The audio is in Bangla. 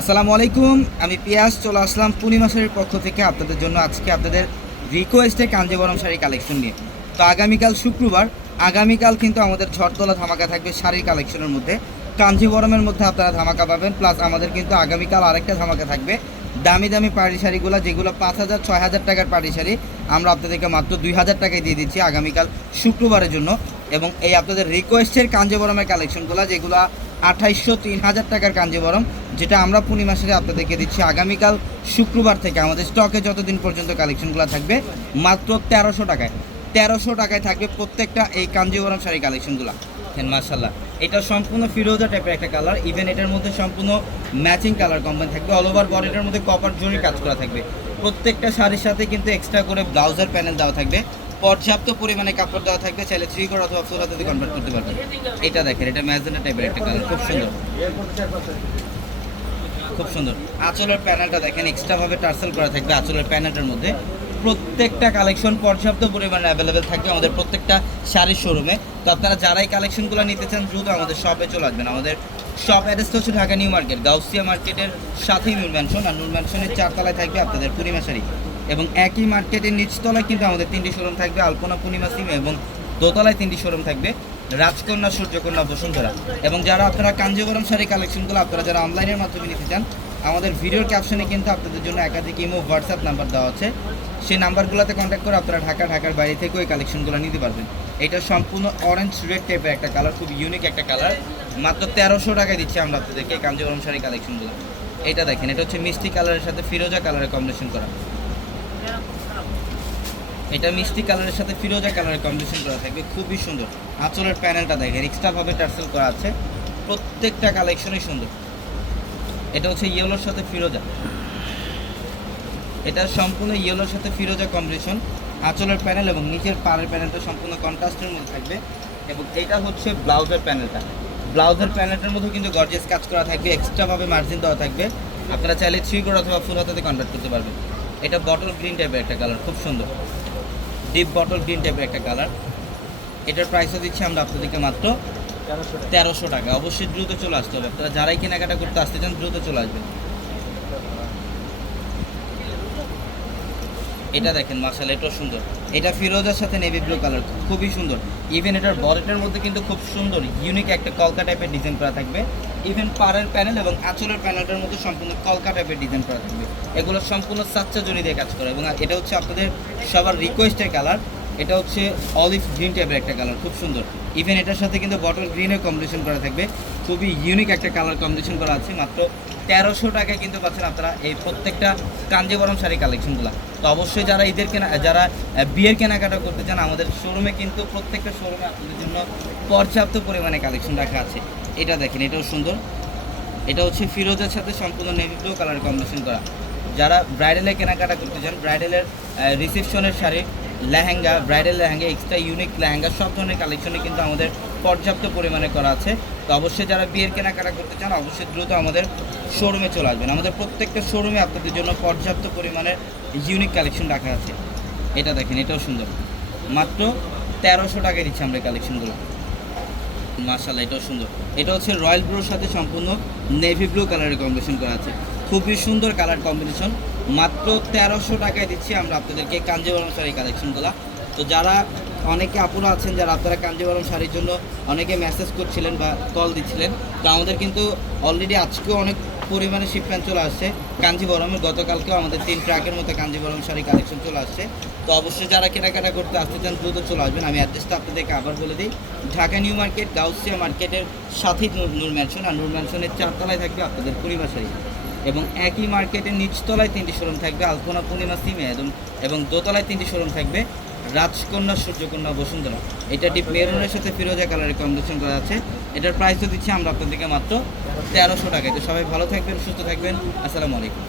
আসসালামু আলাইকুম, আমি পিয়াস, চলে আসলাম পূর্ণিমা শাড়ির পক্ষ থেকে আপনাদের জন্য আজকে আপনাদের রিকোয়েস্টে কাঞ্জিবরম শাড়ি কালেকশন নিয়ে। তো আগামীকাল শুক্রবার, আগামীকাল কিন্তু আমাদের ঝড়তলা ধামাকা থাকবে শাড়ির কালেকশনের মধ্যে। কাঞ্জিবরমের মধ্যে আপনারা ধামাকা পাবেন প্লাস আমাদের কিন্তু আগামীকাল আরেকটা ধামাকা থাকবে, দামি দামি পাড়ি শাড়িগুলো, যেগুলো পাঁচ হাজার, ছয় হাজার টাকার পাড়ি শাড়ি। আমরা আপনাদেরকে মাত্র দুই হাজার টাকায় দিয়ে দিচ্ছি আগামীকাল শুক্রবারের জন্য। এবং এই আপনাদের রিকোয়েস্টের কাঞ্জিবরমের কালেকশনগুলো যেগুলো আঠাইশশো তিন হাজার টাকার কাঞ্জিবরম যেটা আমরা পূর্ণিমা সাথে আপনাদেরকে দিচ্ছি। আগামীকাল শুক্রবার থেকে আমাদের স্টকে যতদিন পর্যন্ত কালেকশনগুলো থাকবে, মাত্র তেরোশো টাকায়। তেরোশো টাকায় থাকবে প্রত্যেকটা এই কাঞ্জিবরম শাড়ি কালেকশনগুলো দেখেন মার্শাল্লাহ এটা সম্পূর্ণ ফিরোজা টাইপের একটা কালার ইভেন এটার মধ্যে সম্পূর্ণ ম্যাচিং কালার কম্বাইন থাকবে। অল ওভার বডিটার মধ্যে কপার জরির কাজ করা থাকবে। প্রত্যেকটা শাড়ির সাথে কিন্তু এক্সট্রা করে ব্লাউজার প্যানেল দেওয়া থাকবে। পর্যাপ্ত পরিমাণে কাপড় দেওয়া থাকবে, চাইলে থ্রি কোড অথবা ফোর হাতে কনভার্ট করতে পারবেন। এটা দেখেন, এটা ম্যাজেন্টা টাইপের একটা কালার খুব সুন্দর। খুব সুন্দর। আঁচলের প্যানেলটা দেখেন এক্সট্রা ভাবে টার্সেল করা থাকবে আঁচলের প্যানেলটার মধ্যে। প্রত্যেকটা কালেকশন পর্যাপ্ত পরিমাণে অ্যাভেলেবেল থাকবে আমাদের প্রত্যেকটা শাড়ির শোরুমে তো আপনারা যারাই কালেকশনগুলো নিতে চান, দ্রুত আমাদের শপে চলে আসবেন। আমাদের শপ অ্যাড্রেসটা হচ্ছে ঢাকা নিউ মার্কেট, গাউসিয়া মার্কেটের সাথেই নূর ম্যানশন আর নূর ম্যানশনের চারতলায় থাকবে আপনাদের পূর্ণিমা শাড়ি। এবং একই মার্কেটের নিচতলায় কিন্তু আমাদের তিনটি শোরুম থাকবে, আলপনা পূর্ণিমা সিম এবং দোতলায় তিনটি শোরুম থাকবে, রাজকন্যা, সূর্যকন্যা, বসুন্ধরা। এবং যারা আপনারা কাঞ্জিবরম শাড়ি কালেকশনগুলো আপনারা যারা অনলাইনের মাধ্যমে নিতে চান, আমাদের ভিডিওর ক্যাপশনে কিন্তু আপনাদের জন্য একাধিক ইমো, হোয়াটসঅ্যাপ নাম্বার দেওয়া আছে। সেই নাম্বারগুলোতে কন্ট্যাক্ট করে আপনারা ঢাকা, ঢাকার বাইরে থেকেও এই কালেকশনগুলো নিতে পারবেন। এটা সম্পূর্ণ অরেঞ্জ রেড টাইপের একটা কালার খুব ইউনিক একটা কালার মাত্র তেরোশো টাকায় দিচ্ছি আমরা আপনাদেরকে কাঞ্জিবরম শাড়ি কালেকশনগুলো। এটা দেখেন, এটা হচ্ছে মিষ্টি কালারের সাথে ফিরোজা কালারের কম্বিনেশন করা। এটা মিষ্টি কালারের সাথে ফিরোজা কালারের কম্বিনেশন করা থাকবে, খুবই সুন্দর। আঁচলের প্যানেলটা দেখেন এক্সট্রাভাবে টার্সেল করা আছে, প্রত্যেকটা কালেকশনই সুন্দর। এটা হচ্ছে ইয়েলোর সাথে ফিরোজা। এটা সম্পূর্ণ ইয়েলোর সাথে ফিরোজা কম্বিনেশন আঁচলের প্যানেল এবং নিচের পাড়ের প্যানেলটা সম্পূর্ণ কন্ট্রাস্টের মধ্যে থাকবে। এবং এটা হচ্ছে ব্লাউজের প্যানেলটা ব্লাউজের প্যানেলটার মধ্যেও কিন্তু গর্জেস কাজ করা থাকবে এক্সট্রাভাবে মার্জিন দেওয়া থাকবে। আপনারা চাইলে থ্রি কোড অথবা ফুল হাতাতে কনভার্ট করতে পারবেন। এটা বটল গ্রিন টাইপের একটা কালার খুব সুন্দর। ডিপ বটল গ্রিন টাইপের একটা কালার এটার প্রাইসও দিচ্ছি আমরা আপনাদেরকে মাত্র তেরোশো টাকা। অবশ্যই দ্রুত চলে আসতে হবে। আপনারা যারাই কেনাকাটা করতে আসতে চান দ্রুত চলে আসবেন। এটা দেখেন মার্শাল এটাও সুন্দর। এটা ফিরোজের সাথে নেভি ব্লু কালার খুবই সুন্দর। ইভেন এটার বরেটের মধ্যে কিন্তু খুব সুন্দর ইউনিক একটা কলকা টাইপের ডিজাইন করা থাকবে। ইভেন পাড়ের প্যানেল এবং আঁচলের প্যানেলটার মধ্যে সম্পূর্ণ কলকা টাইপের ডিজাইন করা থাকবে। এগুলো সম্পূর্ণ সাচ্চা জড়ি দিয়ে কাজ করে এবং এটা হচ্ছে আপনাদের সবার রিকোয়েস্টের কালার এটা হচ্ছে অলিভ গ্রিন টাইপের একটা কালার খুব সুন্দর। ইভেন এটার সাথে কিন্তু বটল গ্রিনের কম্বিনেশন করা থাকবে। খুবই ইউনিক একটা কালার কম্বিনেশন করা আছে, মাত্র তেরোশো টাকায় কিন্তু পাচ্ছেন আপনারা এই প্রত্যেকটা কাঞ্জিবরম শাড়ি কালেকশনগুলো তো অবশ্যই যারা ঈদের কেনা, যারা বিয়ের কেনাকাটা করতে চান, আমাদের শোরুমে কিন্তু প্রত্যেকটা শোরুমে আপনাদের জন্য পর্যাপ্ত পরিমাণে কালেকশন রাখা আছে। এটা দেখেন, এটাও সুন্দর। এটা হচ্ছে ফিরোজের সাথে সম্পূর্ণ নেভি ব্লু কালার কম্বিনেশন করা। যারা ব্রাইডালে কেনাকাটা করতে চান ব্রাইডালের রিসেপশনের sari lehenga, bridal lehenga extra unique lehenga, সব ধরনের কালেকশনে কিন্তু আমাদের পর্যাপ্ত পরিমাণে করা আছে। তো অবশ্যই যারা বিয়ের কেনাকাটা করতে চান, অবশ্যই দ্রুত আমাদের শোরুমে চলে আসবেন। আমাদের প্রত্যেকটা শোরুমে আপনাদের জন্য পর্যাপ্ত পরিমাণের ইউনিক কালেকশন রাখা আছে। এটা দেখেন, এটাও সুন্দর। মাত্র তেরোশো টাকায় দিচ্ছে আমরা কালেকশনগুলো মার্শাল এটাও সুন্দর। এটা হচ্ছে রয়্যাল ব্লুর সাথে সম্পূর্ণ নেভি ব্লু কালারের কম্বিনেশন করা আছে। খুবই সুন্দর কালার কম্বিনেশন মাত্র তেরোশো টাকায় দিচ্ছি আমরা আপনাদেরকে কাঞ্জিবরম শাড়ি কালেকশনগুলো তো যারা অনেকে আপুরা আছেন, যারা আপনারা কাঞ্জিবরম শাড়ির জন্য অনেকে মেসেজ করছিলেন বা কল দিচ্ছিলেন, তো আমাদের কিন্তু অলরেডি আজকেও অনেক পরিমাণে শিপমেন্ট চলে আসছে। কাঞ্জিবরমের গতকালকেও আমাদের তিন ট্রাকের মতো কাঞ্জিবরম শাড়ি কালেকশন চলে আসছে। তো অবশ্যই যারা কেনাকাটা করতে আসতে চান, দ্রুত চলে আসবেন। আমি অ্যাড্রেসটা আপনাদেরকে আবার বলে দিই। ঢাকা নিউ মার্কেট, গাউসিয়া মার্কেটের সাথেই নূর ম্যানশন আর নূর ম্যানশনের চারতলায় থাকবে আপনাদের পরিবার শাড়ি। এবং একই মার্কেটের নিচতলায় তিনটি শোরুম থাকবে, আলপনা পূর্ণিমা সিমে এবং দোতলায় তিনটি শোরুম থাকবে রাজকন্যা, সূর্যকন্যা, বসুন্ধরা। এটা ডিপ মেরুনের সাথে ফিরোজা কালারের কম্বিনেশন করা আছে। এটার প্রাইসও দিচ্ছি আমরা আপনাদেরকে মাত্র তেরোশো টাকায় তো সবাই ভালো থাকবেন, সুস্থ থাকবেন। আসসালামু আলাইকুম।